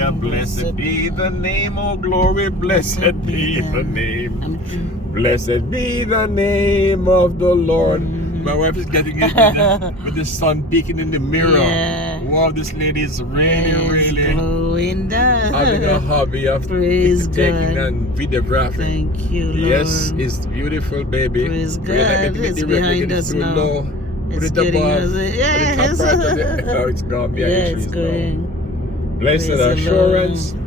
Hallelujah. Blessed be the name, oh glory. Blessed be the name. Blessed be the name of the Lord. My wife is getting it with the sun peeking in the mirror. Yeah. Wow, this lady is really, It's really glowing down. having a hobby of Praise taking God. and videographing. Thank you, Lord. Yes, it's beautiful, baby. Praise We're not God. getting It's it directly, behind it's us too now. low. Put It's it getting above. us. Put Yes. the top part of the. Oh, it's gone behind Yeah, the it's trees now. going. Blessed Praise the assurance. Lord.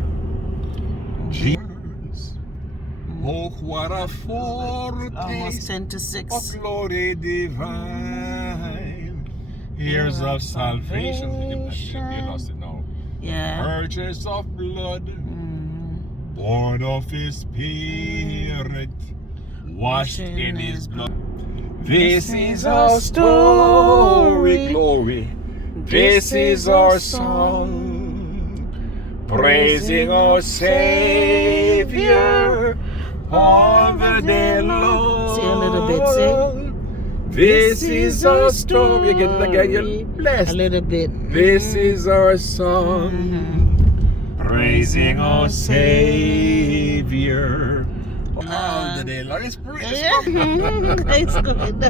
Jesus. Oh, what a Almost foretaste 10 to of 6. glory divine. Years of salvation. You lost it now. Yeah. Purchase of blood, born of His Spirit, washed in His blood. This is our story, glory. This is our song, praising our Savior all the day long. See a little bit, see? This is our story. You get it again, you're blessed. A little bit. This is our song, praising our Savior. All the day long. It's pretty. It's good.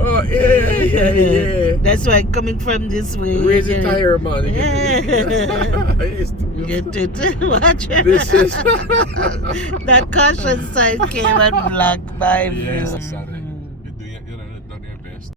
Oh, yeah. That's why coming from this way. Raise the tire, man. Yeah. Get it. Watch it. This is. That caution sign came and blocked by me. Yes,